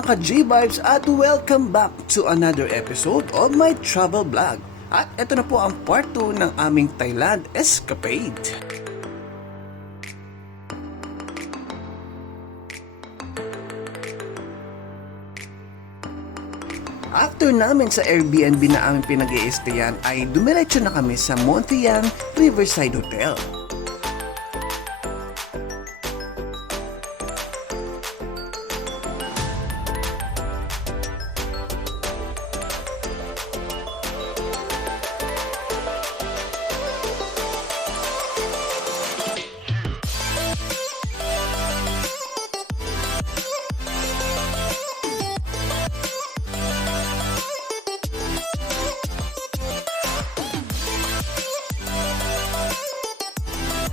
mga ka-J-Vibes at welcome back to another episode of my travel vlog. At ito na po ang part 2 ng aming Thailand Escapade. After namin sa Airbnb na aming pinag-i-stayan ay dumiretso na kami sa Montreal Riverside Hotel.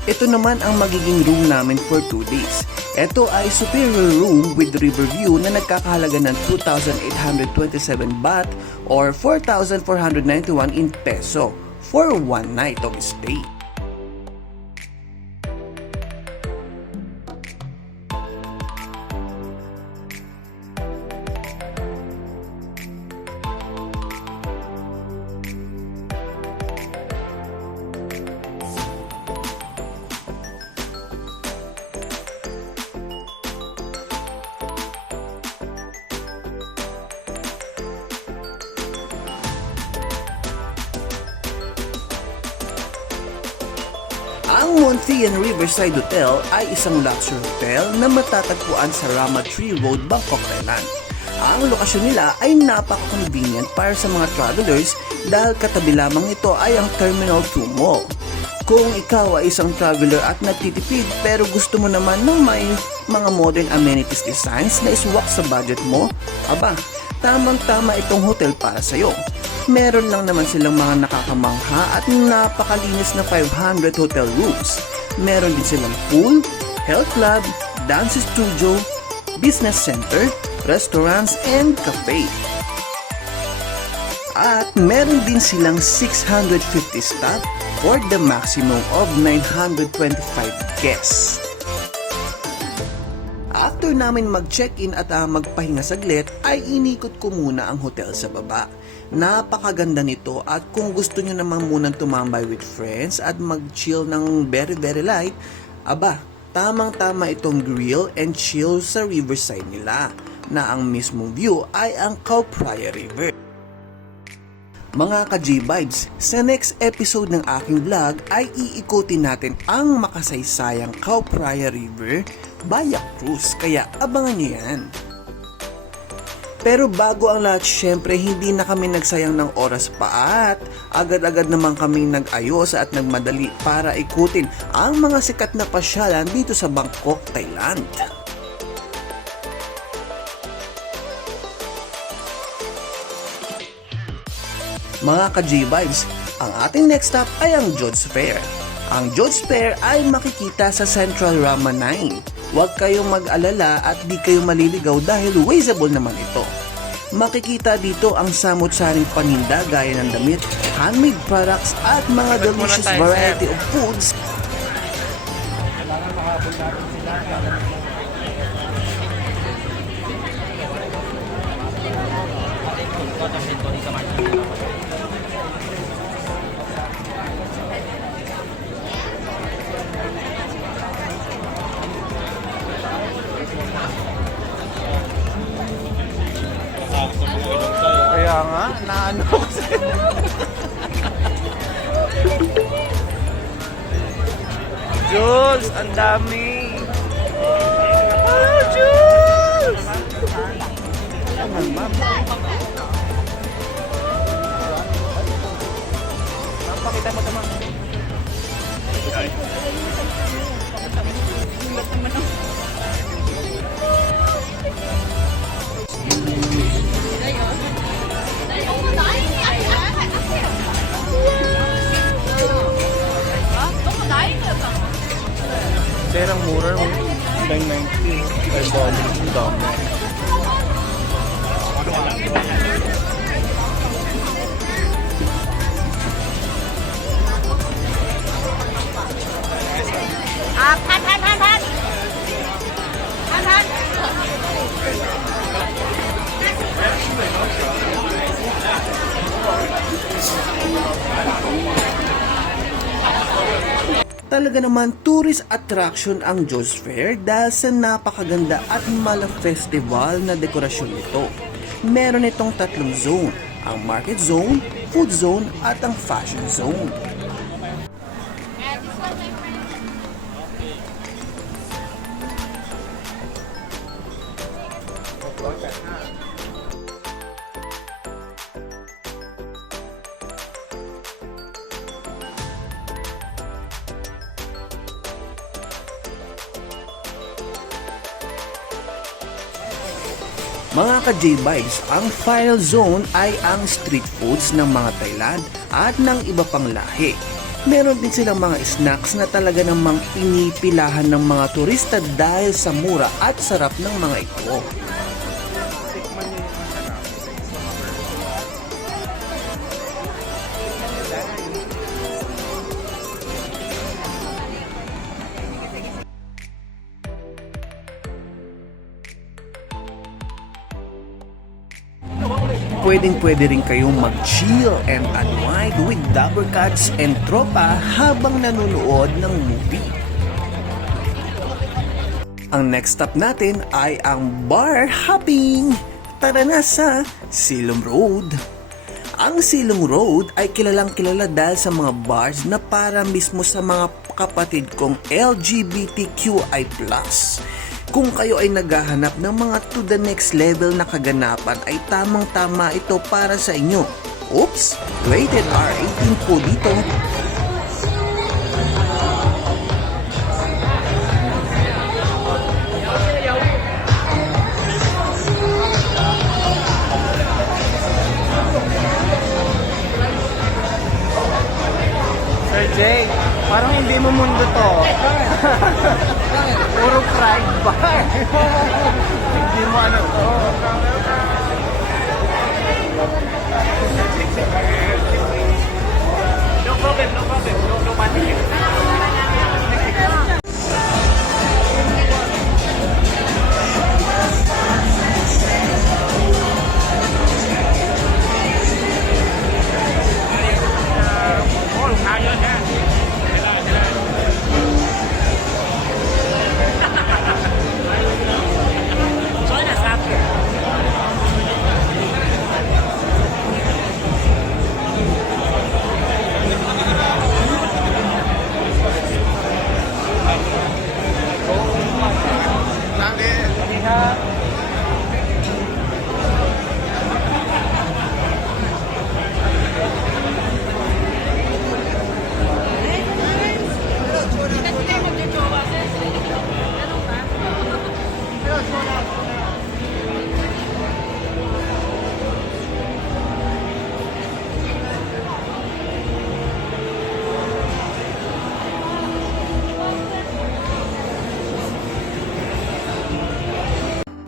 Ito naman ang magiging room namin for 2 days. Ito ay superior room with river view na nagkakahalaga ng 2,827 baht or 4,491 in peso for 1 night of stay. Ang Montreal Riverside Hotel ay isang luxury hotel na matatagpuan sa Rama Tree Road, Bangkok, Thailand. Ang lokasyon nila ay napaka-convenient para sa mga travelers dahil katabi lamang ito ay ang Terminal 2 Mall. Kung ikaw ay isang traveler at nagtitipid pero gusto mo naman ng may mga modern amenities designs na iswak sa budget mo, aba, tamang-tama itong hotel para sa'yo. Meron lang naman silang mga nakakamangha at napakalinis na 500 hotel rooms. Meron din silang pool, health club, dance studio, business center, restaurants, and cafe. At meron din silang 650 staff for the maximum of 925 guests. After namin mag-check-in at magpahinga saglit, ay inikot ko muna ang hotel sa baba. Napakaganda nito at kung gusto nyo naman munang tumambay with friends at mag-chill ng very light, aba, tamang-tama itong grill and chill sa riverside nila na ang mismong view ay ang Khao Phraya River. Mga ka-J-Vibes, sa next episode ng aking vlog ay iikutin natin ang makasaysayang Khao Phraya River via cruise, kaya abangan nyo yan. Pero bago ang lahat, syempre hindi na kami nagsayang ng oras pa at agad-agad naman kami nag-ayos at nagmadali para ikutin ang mga sikat na pasyalan dito sa Bangkok, Thailand. Mga ka-J-Vibes, ang ating next stop ay ang George Fair. Ang George Fair ay makikita sa Central Rama 9. Huwag kayong mag-alala at di kayo maliligaw dahil wasteable naman ito. Makikita dito ang samot-saring paninda gaya ng damit, handmade products at mga delicious variety of foods. Kaya nga, naano kasi. Jules, ang dami. Oh, Jules! Ma'am. Pakita mo naman. Serang mura mo. 990. $5. Ang dami. Pan. Talaga naman tourist attraction ang Joe's Fair dahil sa napakaganda at mala-festival na dekorasyon nito. Meron itong tatlong zone, ang market zone, food zone at ang fashion zone. Mga ka-J-Vibes, ang final zone ay ang street foods ng mga Thailand at ng iba pang lahi. Meron din silang mga snacks na talaga namang pinipilahan ng mga turista dahil sa mura at sarap ng mga ito. Pwedeng-pwede rin kayong mag-chill and unwind with Dabber Cats and tropa habang nanonood ng movie. Ang next stop natin ay ang bar hopping. Tara na sa Silom Road. Ang Silom Road ay kilalang kilala dahil sa mga bars na para mismo sa mga kapatid kong LGBTQI+. Kung kayo ay naghahanap ng mga to the next level na kaganapan ay tamang-tama ito para sa inyo. Oops! Rated R18 po dito. Sir Jay, parang hindi mo mundo to. Puro pride ba? Hindi mo ano to. No problem, no problem. No panic.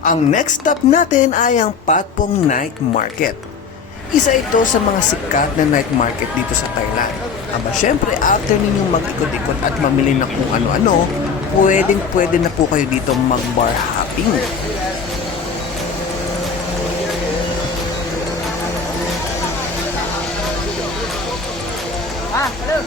Ang next stop natin ay ang Patpong Night Market. Isa ito sa mga sikat na night market dito sa Thailand. Aba syempre, after ninyong mag-ikot-ikot at mamili ng kung ano-ano, pwedeng-pwede na po kayo dito mag-bar hopping. Hello.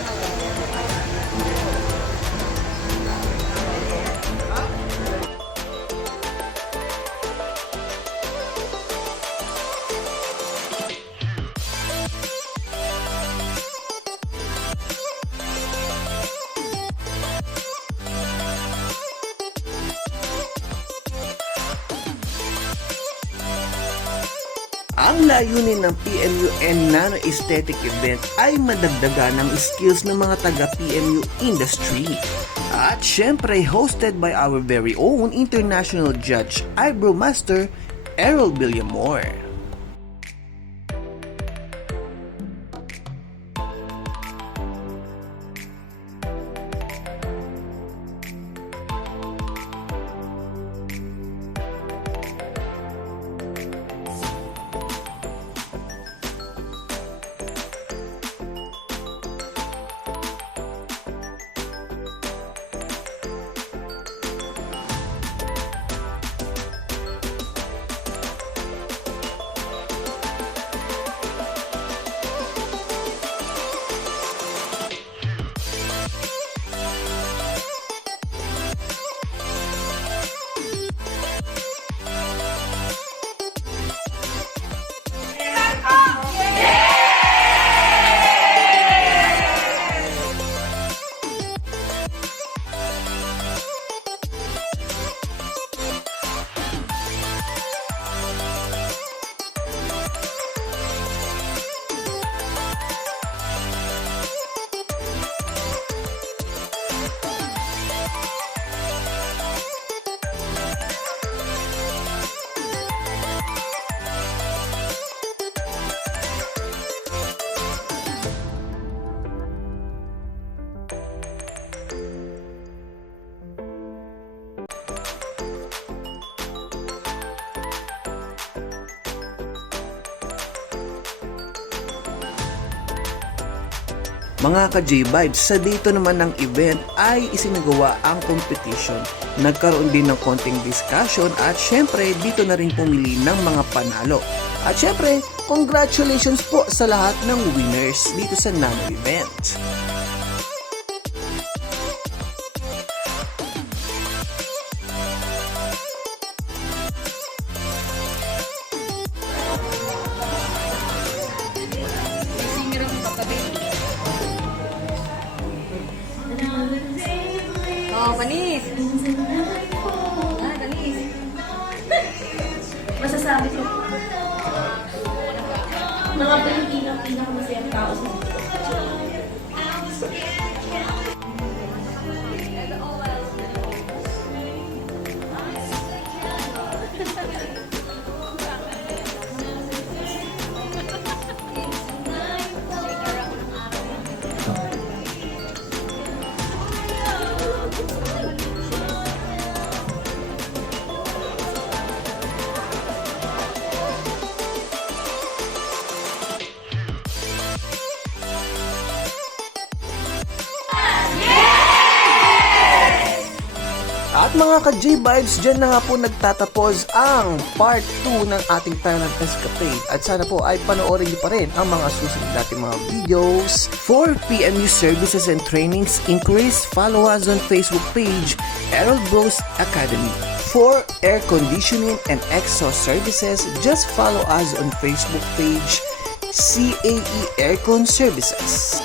Ang layunin ng PMU and Nano Aesthetic event ay madagdagan ng skills ng mga taga-PMU industry. At syempre, hosted by our very own international judge, Eyebrow Master, Errol Villamor. Mga ka-J-Vibes, sa dito naman ng event ay isinagawa ang competition. Nagkaroon din ng konting discussion at syempre dito na rin pumili ng mga panalo. At syempre, congratulations po sa lahat ng winners dito sa Nano event. Oh, panis. Panis. Masasabi ko, mga Pilipino ang pinakamasayang tao sa mundo. At mga ka-J-Vibes, dyan na nga po nagtatapos ang part 2 ng ating Thailand Escapade. At sana po ay panoorin niyo pa rin ang mga susunod nating mga videos. For PMU services and trainings inquiries, follow us on Facebook page, Eyebrow Academy. For air conditioning and exhaust services, just follow us on Facebook page, CAE Aircon Services.